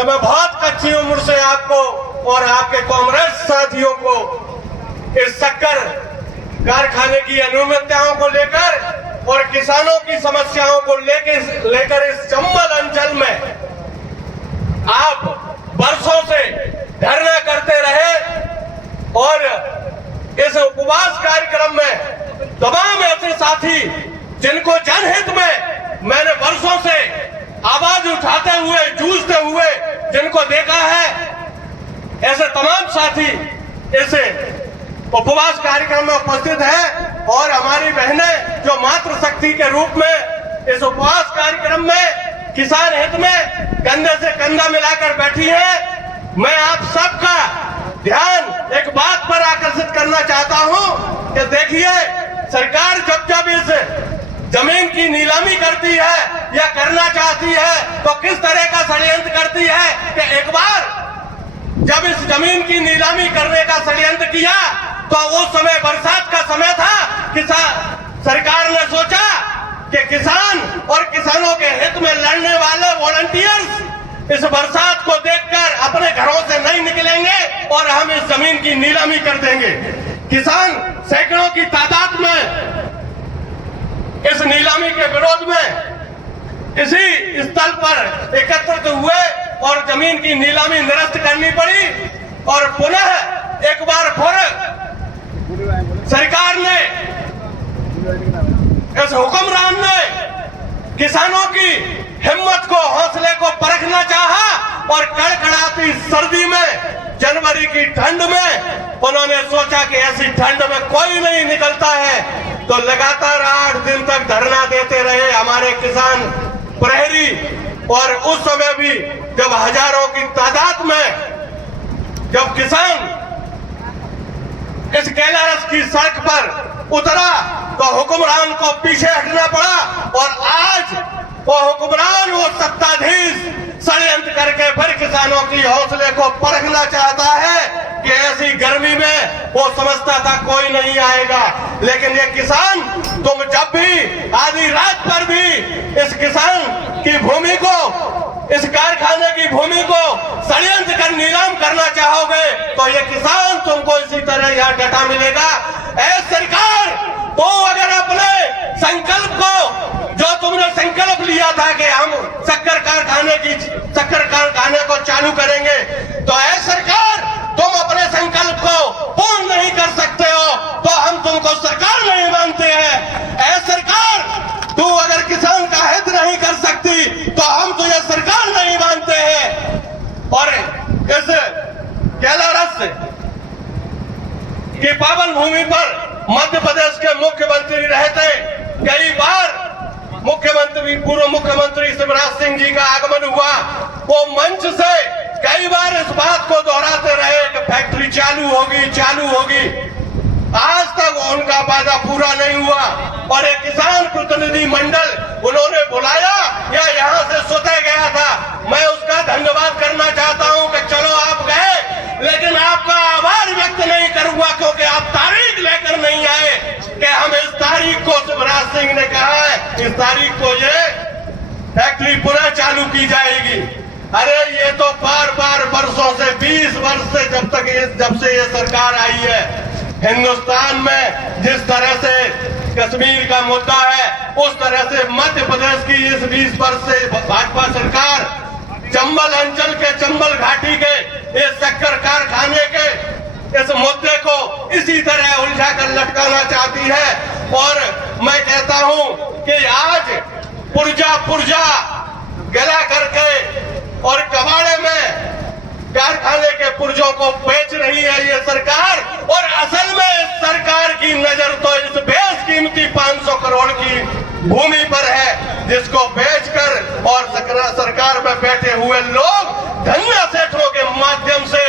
कि मैं बहुत कच्ची उम्र से आपको और आपके कांग्रेस साथियों को इस शक्कर कारखाने की अनियमितताओं को लेकर और किसानों की समस्याओं को लेकर इस चंबल अंचल में आप बरसों से धरना करते रहे और इस उपवास कार्यक्रम में तमाम ऐसे साथी जिनको जनहित में मैंने वर्षों से आवाज उठाते हुए जूझते हुए जिनको देखा है, ऐसे तमाम साथी इस उपवास कार्यक्रम में उपस्थित है और हमारी बहनें जो मातृशक्ति के रूप में इस उपवास कार्यक्रम में किसान हित में कंधे से कंधा मिलाकर बैठी है। मैं आप सबका ध्यान एक बात पर आकर्षित करना चाहता हूं कि देखिए, सरकार जब इस जमीन की नीलामी करती है या करना चाहती है तो किस तरह का षड्यंत्र करती है कि एक बार जब इस जमीन की नीलामी करने का षड्यंत्र किया तो उस समय बरसात का समय था। सरकार ने सोचा कि किसान और किसानों के हित में लड़ने वाले वॉलंटियर्स इस बरसात को देखकर अपने घरों से नहीं निकलेंगे और हम इस जमीन की नीलामी कर देंगे। किसान सैकड़ों की तादाद में इस नीलामी के विरोध में इसी स्थल पर एकत्रित हुए और जमीन की नीलामी निरस्त करनी पड़ी और पुनः एक बार फिर सरकार ने, इस हुक्मरान ने किसानों की हिम्मत को, हौसले को परखना चाहा और कड़कड़ाती सर्दी में, जनवरी की ठंड में उन्होंने सोचा कि ऐसी ठंड में कोई नहीं निकलता है, तो लगातार 8 दिन तक धरना देते रहे हमारे किसान प्रहरी। और उस समय भी जब हजारों की तादाद में जब किसान इस कैलारस की सड़क पर उतरा तो हुक्मरान को पीछे हटना पड़ा और आज वो हुक्मरान, वो सत्ताधीश षड्यंत्र करके फिर किसानों की हौसले को परखना चाहता है कि ऐसी गर्मी में वो समझता था कोई नहीं आएगा, लेकिन ये किसान, तुम जब भी आधी रात पर भी इस किसान की भूमि को, इस कारखाने की भूमि को षड्यंत्र कर नीलाम करना चाहोगे तो ये किसान तुमको इसी तरह यहाँ डटा मिलेगा। ऐ सरकार, तो अगर अपने संकल्प को, जो तुमने संकल्प लिया था कि हम शक्कर कारखाने को चालू करेंगे, तो ऐ सरकार, तुम अपने संकल्प को पूर्ण नहीं कर सकते हो तो हम तुमको सरकार नहीं मानते हैं। ऐ सरकार, तू अगर किसान का हित नहीं कर सकती तो हम तुझे सरकार नहीं मानते हैं। और इस कैलारस की पावन भूमि पर मध्य प्रदेश के मुख्यमंत्री रहते कई बार पूर्व मुख्यमंत्री शिवराज सिंह जी का आगमन हुआ, वो मंच से कई बार इस बात को दोहराते रहे कि फैक्ट्री चालू होगी। आज तक उनका वादा पूरा नहीं हुआ और एक किसान प्रतिनिधि मंडल उन्होंने बुलाया या यहाँ से स्वतः गया था। मैं उसका धन्यवाद करना चाहता हूँ कि चलो आप गए, लेकिन आपका आभार व्यक्त नहीं करूंगा क्योंकि आप तारीख लेकर नहीं आए कि हम इस तारीख को, शिवराज सिंह ने कहा है इस तारीख को ये फैक्ट्री पुनः चालू की जाएगी। अरे ये तो बार वर्षों से, 20 वर्ष से जब से ये सरकार आई है, हिंदुस्तान में जिस तरह से कश्मीर का मुद्दा है उस तरह से मध्य प्रदेश की इस 20 वर्ष से भाजपा सरकार चंबल अंचल के, चंबल घाटी के इस शक्कर कारखाने के इस मुद्दे को इसी तरह उलझा कर लटकाना चाहती है। और मैं कहता हूं कि आज पुर्जा गला करके और कबाड़े में कारखाने के पुर्जों को बेच रही है ये सरकार, और असल में सरकार की नजर तो इस बेशकीमती 500 करोड़ की भूमि पर है, जिसको बेचकर और सरकार में बैठे हुए लोग धन्ना सेठों के माध्यम से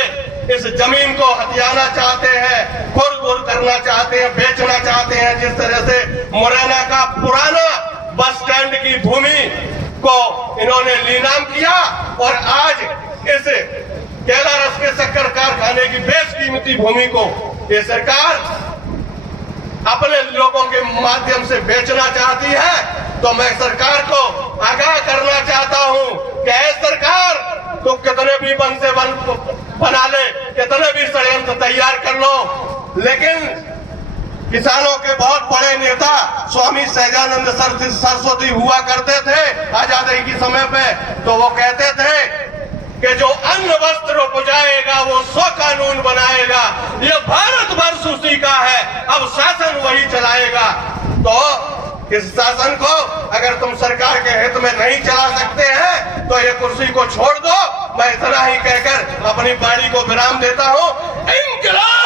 इस जमीन को हथियाना चाहते हैं, खुरद करना चाहते हैं, बेचना चाहते हैं। जिस तरह से मुरैना का पुराना बस स्टैंड की भूमि को इन्होंने नीलाम किया और आज इस कैलारस के शक्कर कारखाने की बेशकीमती भूमि को ये सरकार अपने लोगों के माध्यम से बेचना चाहती है। तो मैं सरकार को आगाह करना चाहता हूं कि सरकार, तो कितने भी बना ले, कितने भी षड्यंत्र तैयार कर लो, लेकिन किसानों के बहुत बड़े नेता स्वामी सहजानंद सरस्वती हुआ करते थे आजादी के समय पे। तो वो कहते थे कि जो अन्न वस्त्र उपजाएगा वो स्व कानून बनाएगा। ये भारत वर्ष उसी का है, अब शासन वही चलाएगा। तो इस शासन को अगर तुम सरकार के हित में नहीं चला सकते हैं तो ये कुर्सी को छोड़ दो। मैं इतना ही कहकर अपनी बारी को विराम देता हूं। इंकलाब।